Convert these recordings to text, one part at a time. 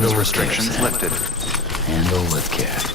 Weapons restrictions lifted. Handle with care.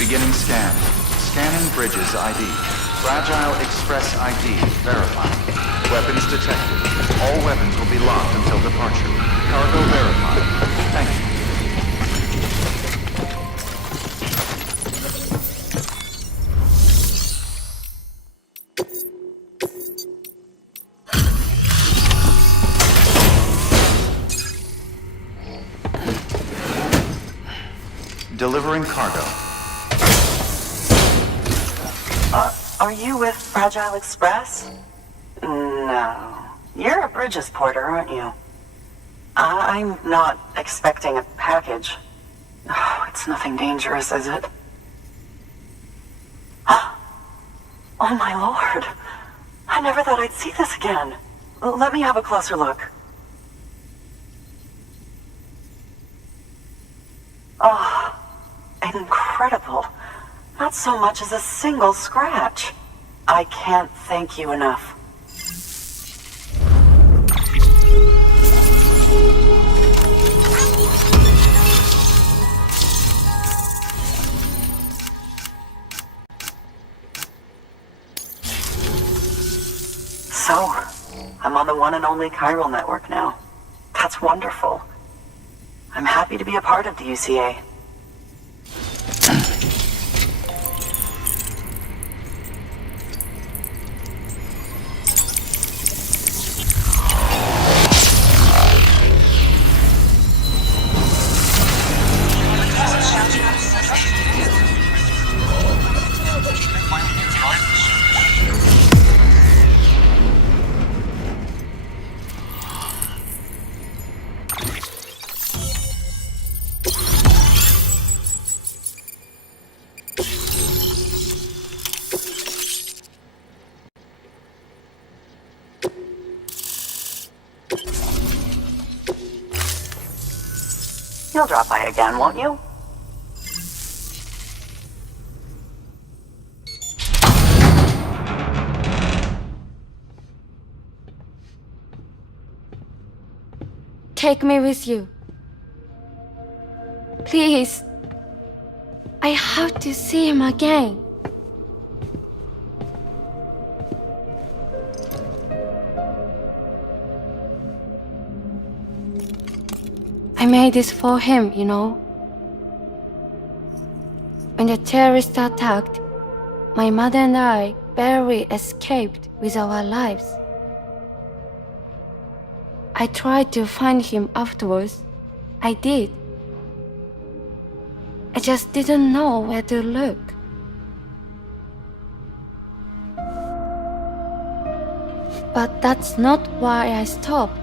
Beginning scan. Scanning bridges ID. Fragile Express ID verified. Weapons detected. All weapons will be locked until departure. Cargo verified. Thank you. Delivering cargo. Are you with Fragile Express? No. You're a bridges porter, aren't you? I'm not expecting a package. Oh, it's nothing dangerous, is it? Oh my lord. I never thought I'd see this again. Let me have a closer look. Oh, incredible. Not so much as a single scratch. I can't thank you enough. So, I'm on the one and only Chiral network now. That's wonderful. I'm happy to be a part of the UCA. You'll drop by again, won't you? Take me with you. Please. I have to see him again. I made this for him, you know. When the terrorists attacked, my mother and I barely escaped with our lives. I tried to find him afterwards. I did. I just didn't know where to look. But that's not why I stopped.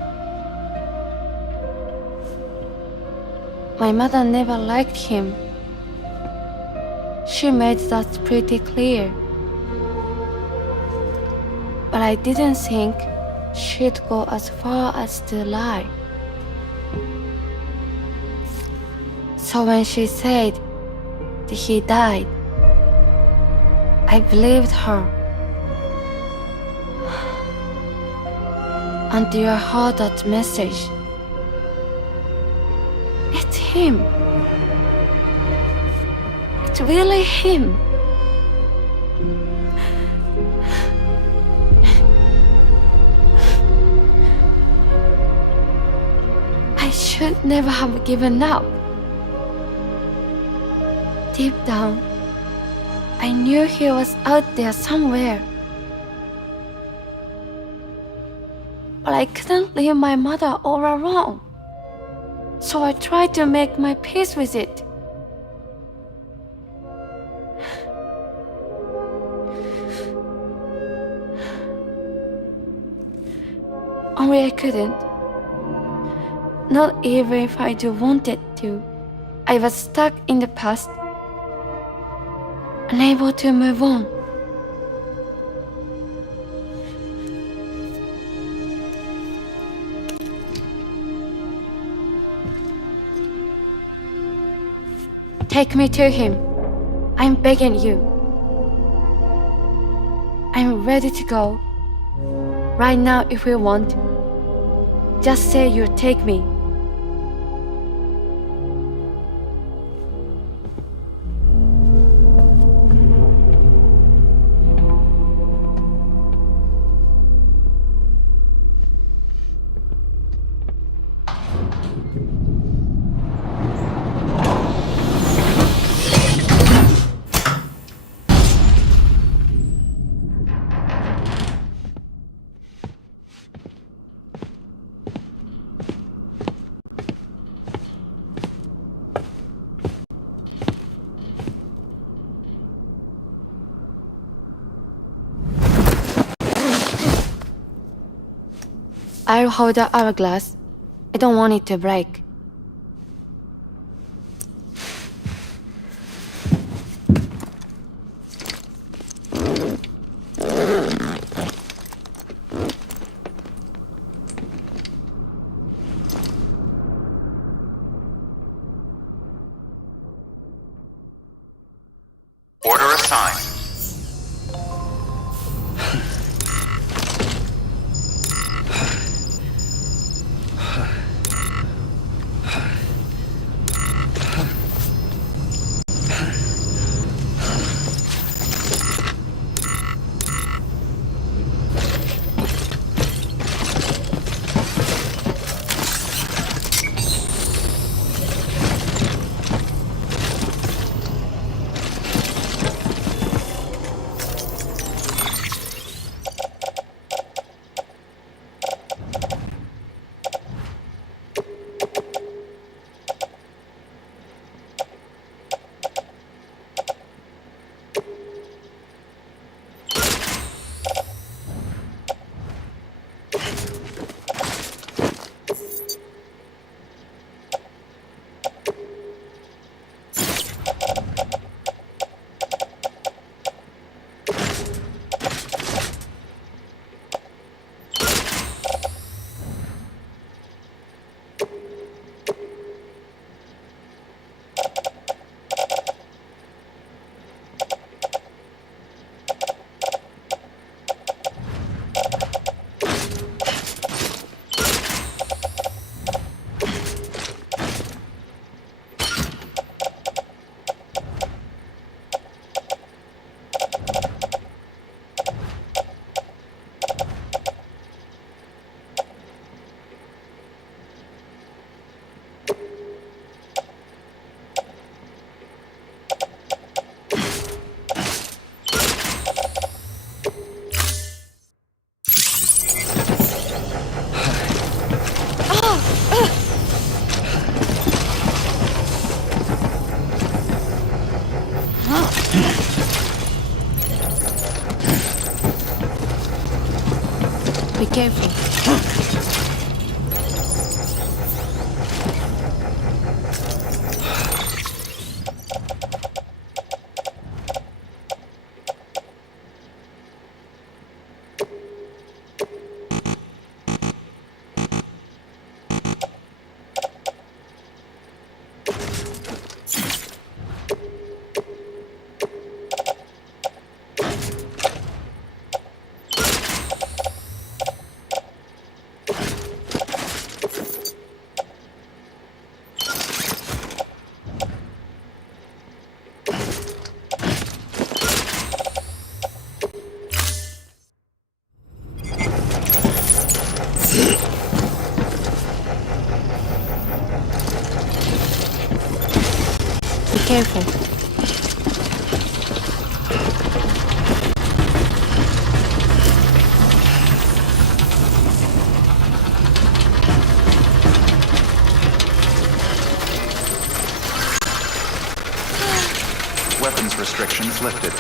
My mother never liked him. She made that pretty clear. But I didn't think she'd go as far as to lie. So when she said that he died, I believed her. Until I heard that message. It's him. It's really him. I should never have given up. Deep down, I knew he was out there somewhere. But I couldn't leave my mother all alone. So I tried to make my peace with it. Only I couldn't. Not even if I do wanted to. I was stuck in the past, unable to move on. Take me to him. I'm begging you. I'm ready to go. Right now if you want. Just say you'll take me. I'll hold the hourglass. I don't want it to break. Order assigned. Be careful. Be careful. Weapons restrictions lifted.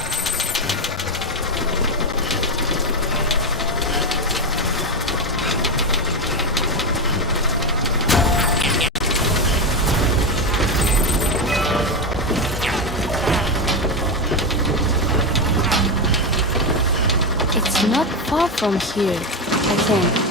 It's not far from here, I think.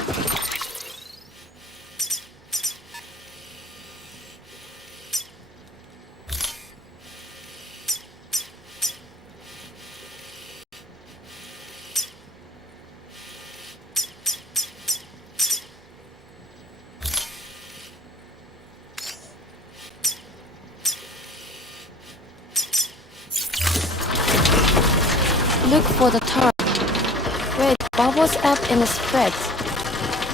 Look for the turret. Where it bubbles up and spreads.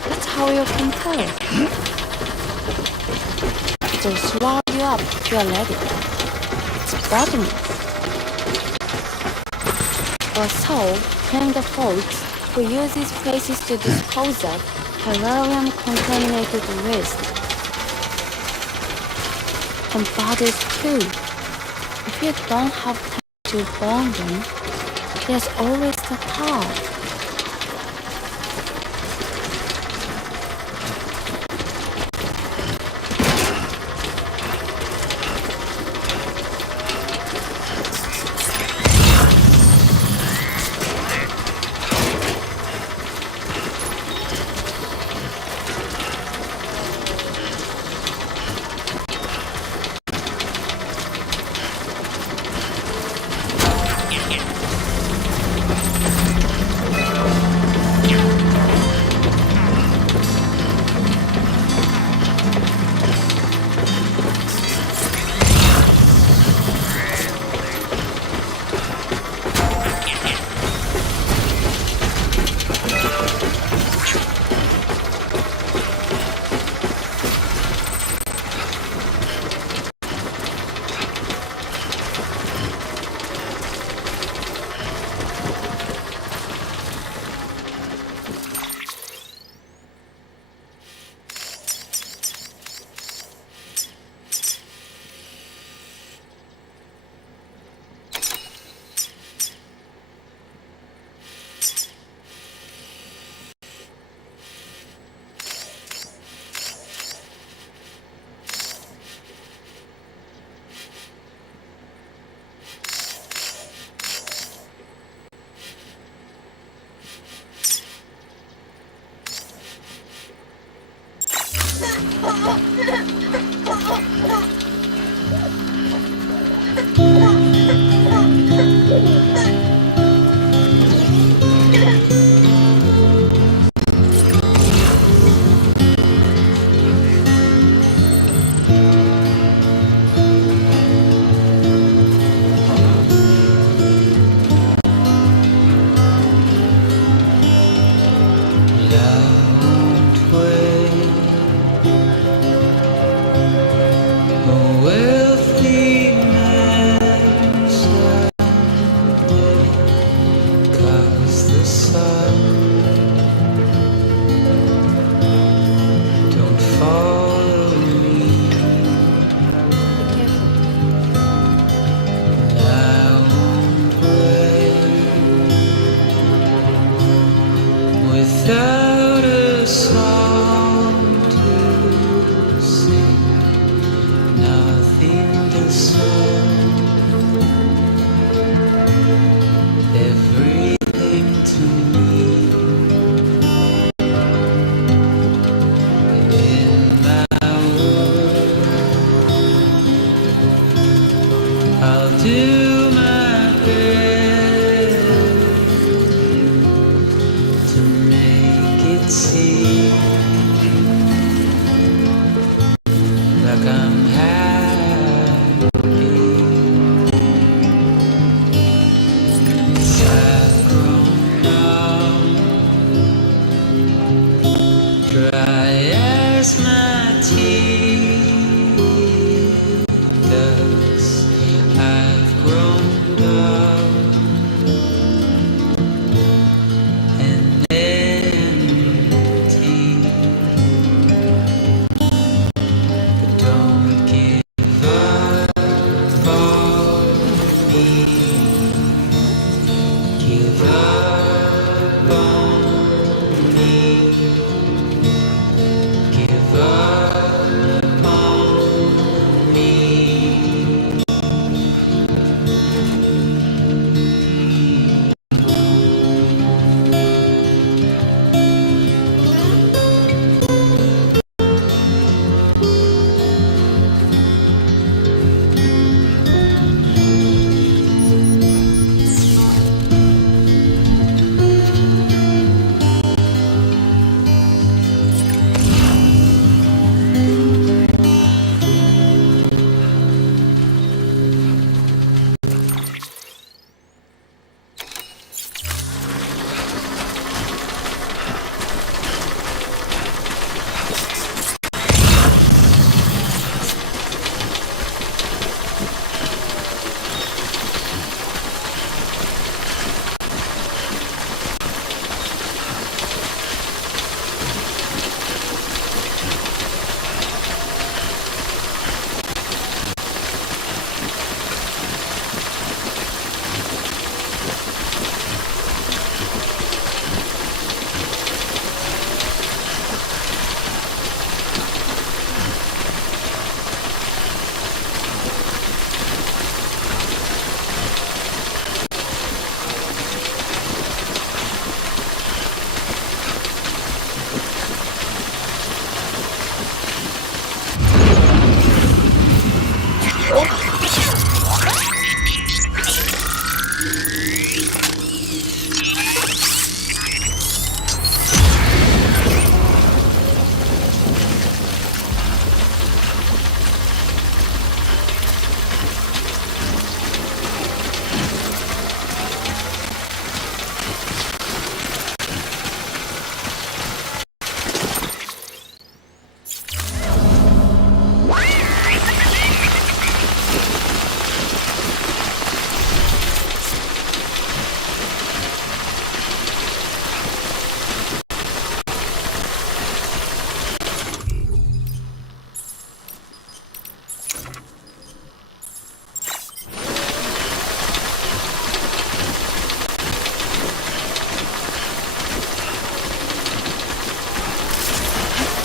That's how you can tell. It'll swallow you up if you're ready. It's bottomless. Or so claim the folks who use these places to dispose of terrarium-contaminated waste. And bodies too. If you don't have time to burn them, there's always the tar.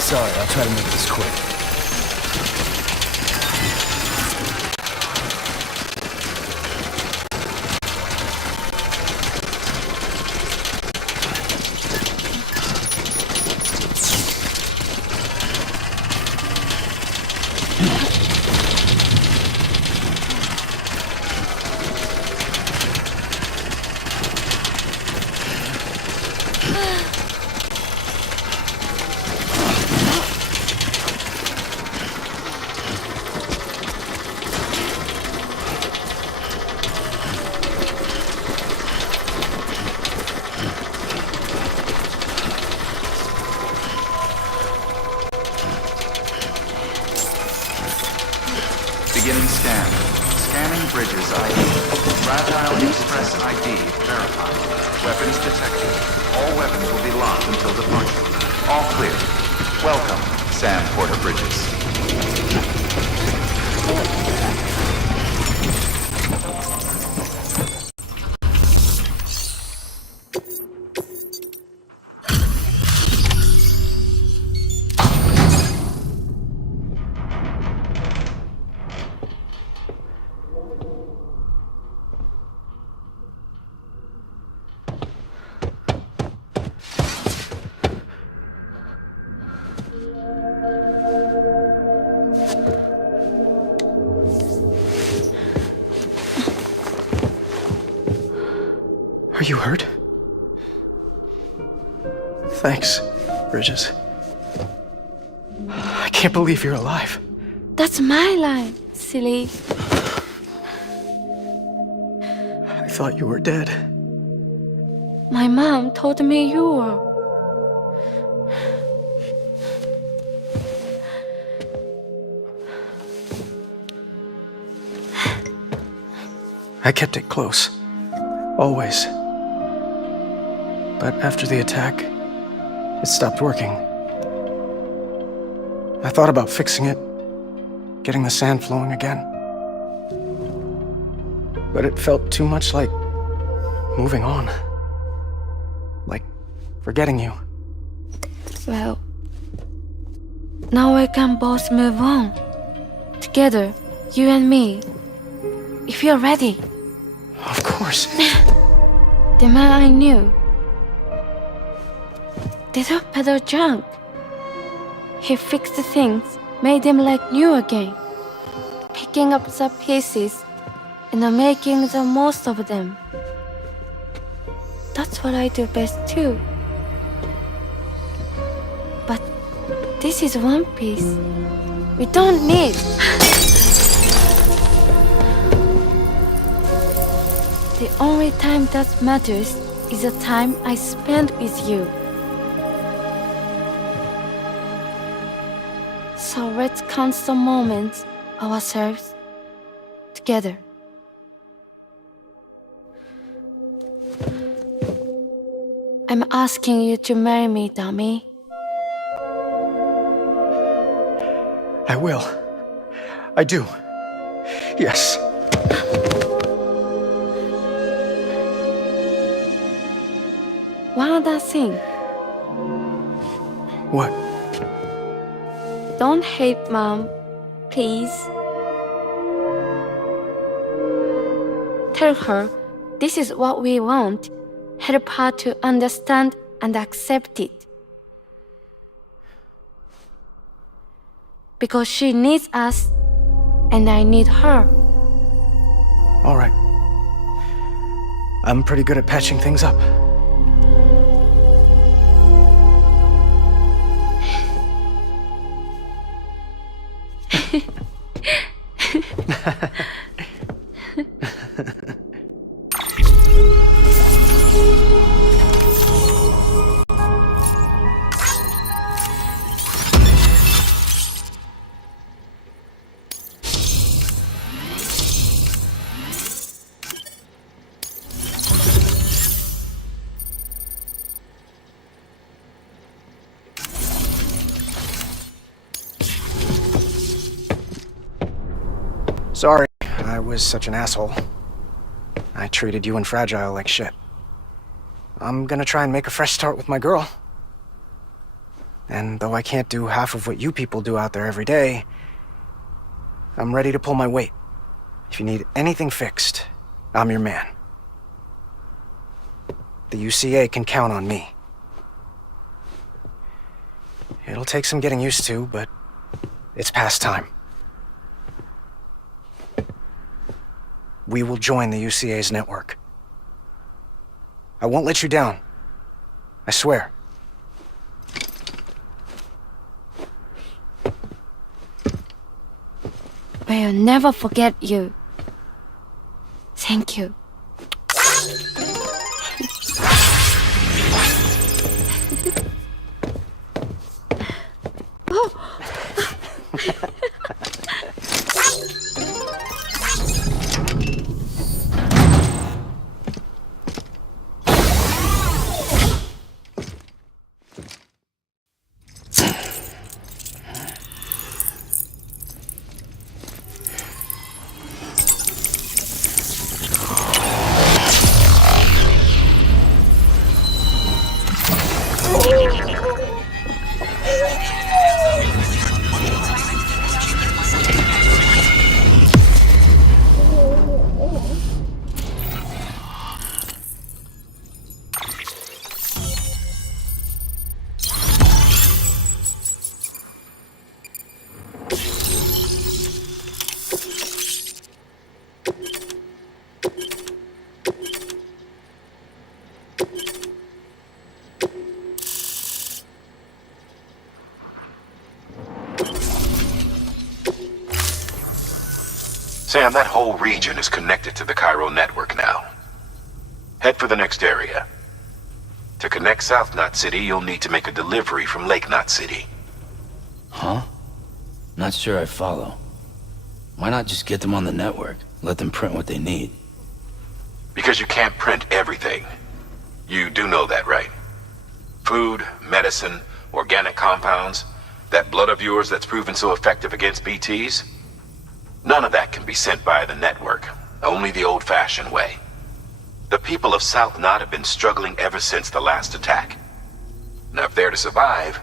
Sorry, I'll try to make this quick. Beginning scan. Scanning bridges ID. Fragile Express ID verified. Weapons detected. All weapons will be locked until departure. All clear. Welcome, Sam Porter Bridges. Are you hurt? Thanks, Bridges. I can't believe you're alive. That's my line, silly. I thought you were dead. My mom told me you were. I kept it close. Always. But after the attack, it stopped working. I thought about fixing it, getting the sand flowing again. But it felt too much like moving on. for getting you. Well, now we can both move on. Together, you and me. If you're ready. Of course. The man I knew didn't peddle junk. He fixed things, made them like new again, picking up the pieces and making the most of them. That's what I do best too. But this is one piece we don't need. The only time that matters is the time I spend with you. So let's count the moments ourselves together. I'm asking you to marry me, dummy. I will. I do. Yes. One other thing. What? Don't hate Mom, please. Tell her this is what we want. Help her to understand and accept it. Because she needs us, and I need her. All right. I'm pretty good at patching things up. Sorry, I was such an asshole. I treated you and Fragile like shit. I'm gonna try and make a fresh start with my girl. And though I can't do half of what you people do out there every day, I'm ready to pull my weight. If you need anything fixed, I'm your man. The UCA can count on me. It'll take some getting used to, but it's past time. We will join the UCA's network. I won't let you down. I swear. May I never forget you. Thank you. Sam, that whole region is connected to the Chiral network now. Head for the next area. To connect South Knot City, you'll need to make a delivery from Lake Knot City. Huh? Not sure I follow. Why not just get them on the network? Let them print what they need. Because you can't print everything. You do know that, right? Food, medicine, organic compounds, that blood of yours that's proven so effective against BTs? None of that can be sent by the network, only the old-fashioned way. The people of South Knot have been struggling ever since the last attack. they're to survive,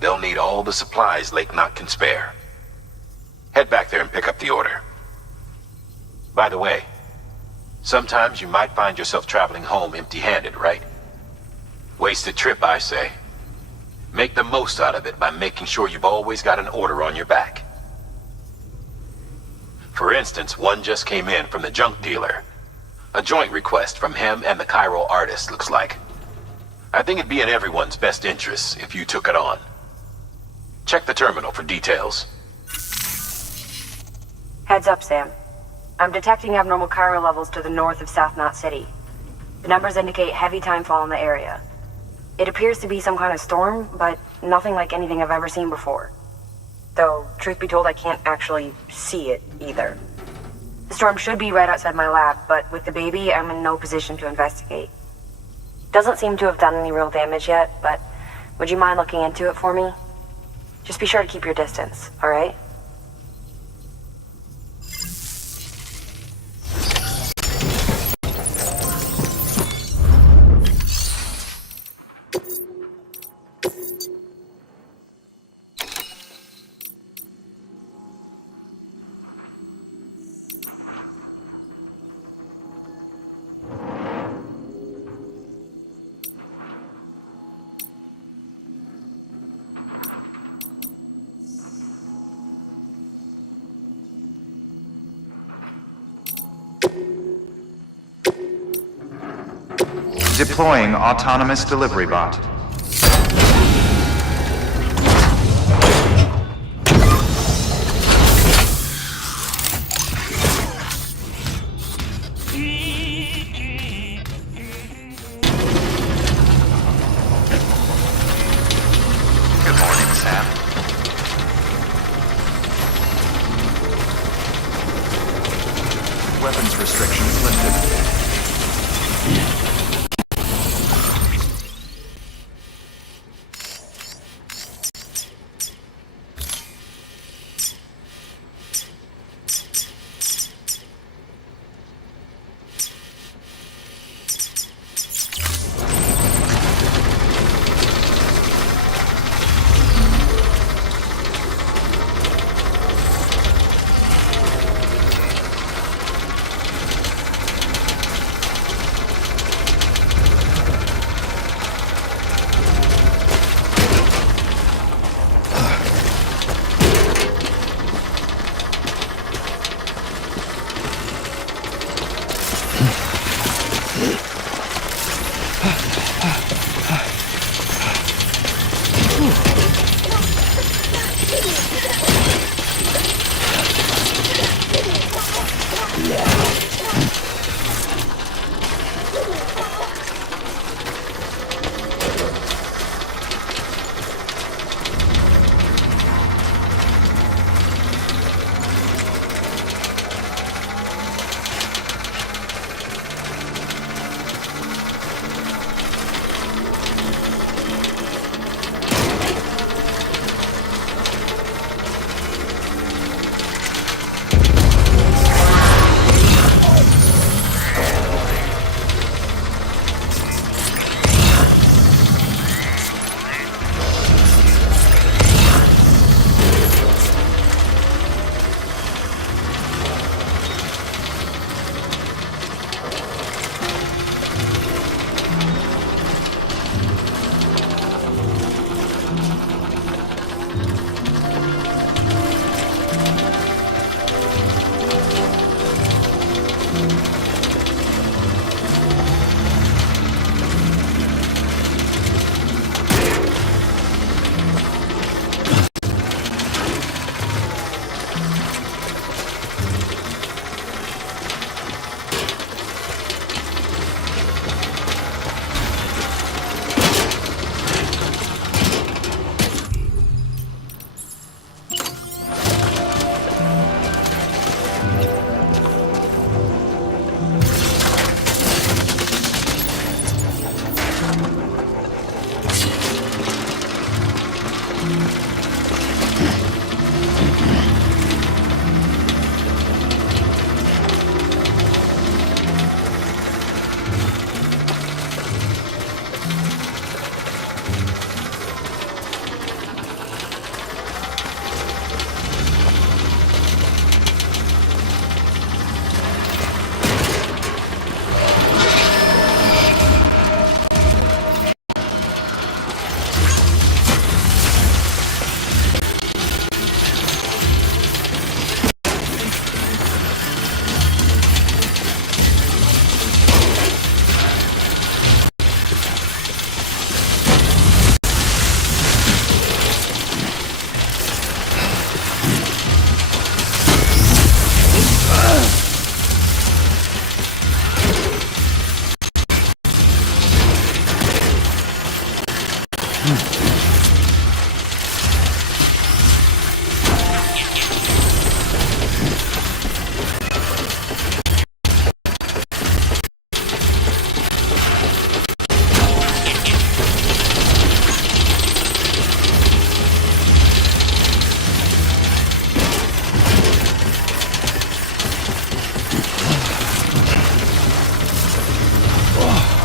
they'll need all the supplies Lake Knot can spare. Head back there and pick up the order. By the way, sometimes you might find yourself traveling home empty-handed, right? Wasted trip, I say. Make the most out of it by making sure you've always got an order on your back. For instance, one just came in from the junk dealer. A joint request from him and the Chiral Artist, looks like. I think it'd be in everyone's best interest if you took it on. Check the terminal for details. Heads up, Sam. I'm detecting abnormal chiral levels to the north of South Knot City. The numbers indicate heavy timefall in the area. It appears to be some kind of storm, but nothing like anything I've ever seen before. Though, truth be told, I can't actually see it either. The storm should be right outside my lab, but with the baby, I'm in no position to investigate. Doesn't seem to have done any real damage yet, but would you mind looking into it for me? Just be sure to keep your distance, alright? Deploying autonomous delivery bot. Good morning, Sam. Weapons restrictions lifted.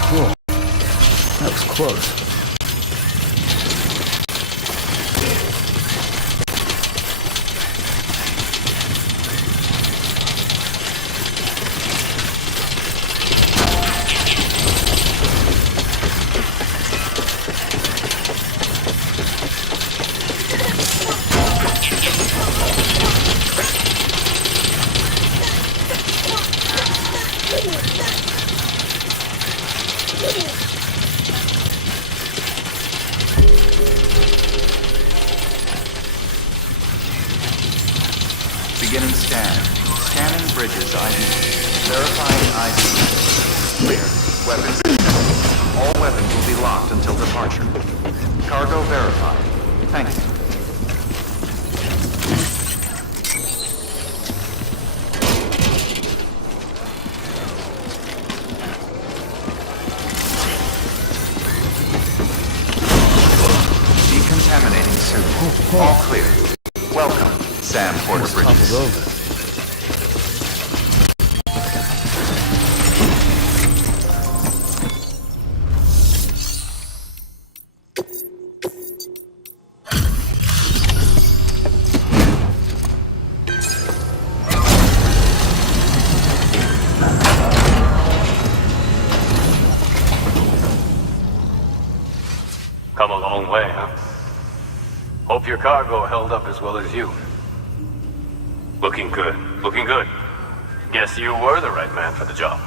Cool. That was close. Beginning scan. Scanning bridges ID. Verifying ID. Clear. Weapons detected. All weapons will be locked until departure. Cargo verified. Thank you. Decontaminating suit. All clear. Welcome, Sam Porter Bridges. Over. Come a long way, huh? Hope your cargo held up as well as you. Looking good. Looking good. Guess you were the right man for the job.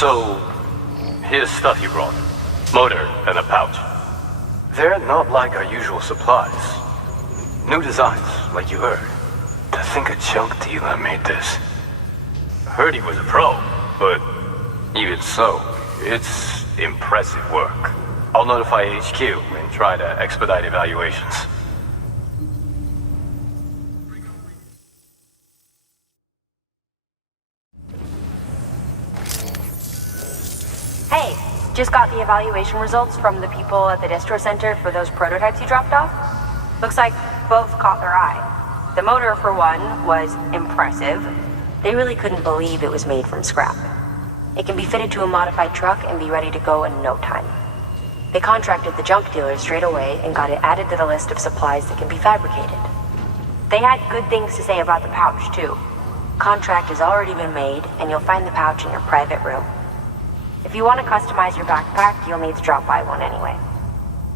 So, here's stuff you brought. Motor and a pouch. They're not like our usual supplies. New designs, like you heard. To think a junk dealer made this. Heard he was a pro, but even so, it's impressive work. I'll notify HQ and try to expedite evaluations. Hey, just got the evaluation results from the people at the distro center for those prototypes you dropped off. Looks like both caught their eye. The motor, for one, was impressive. They really couldn't believe it was made from scrap. It can be fitted to a modified truck and be ready to go in no time. They contracted the junk dealer straight away and got it added to the list of supplies that can be fabricated. They had good things to say about the pouch, too. Contract has already been made, and you'll find the pouch in your private room. If you want to customize your backpack, you'll need to drop by one anyway.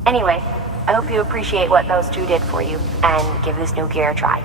Anyway, I hope you appreciate what those two did for you, and give this new gear a try.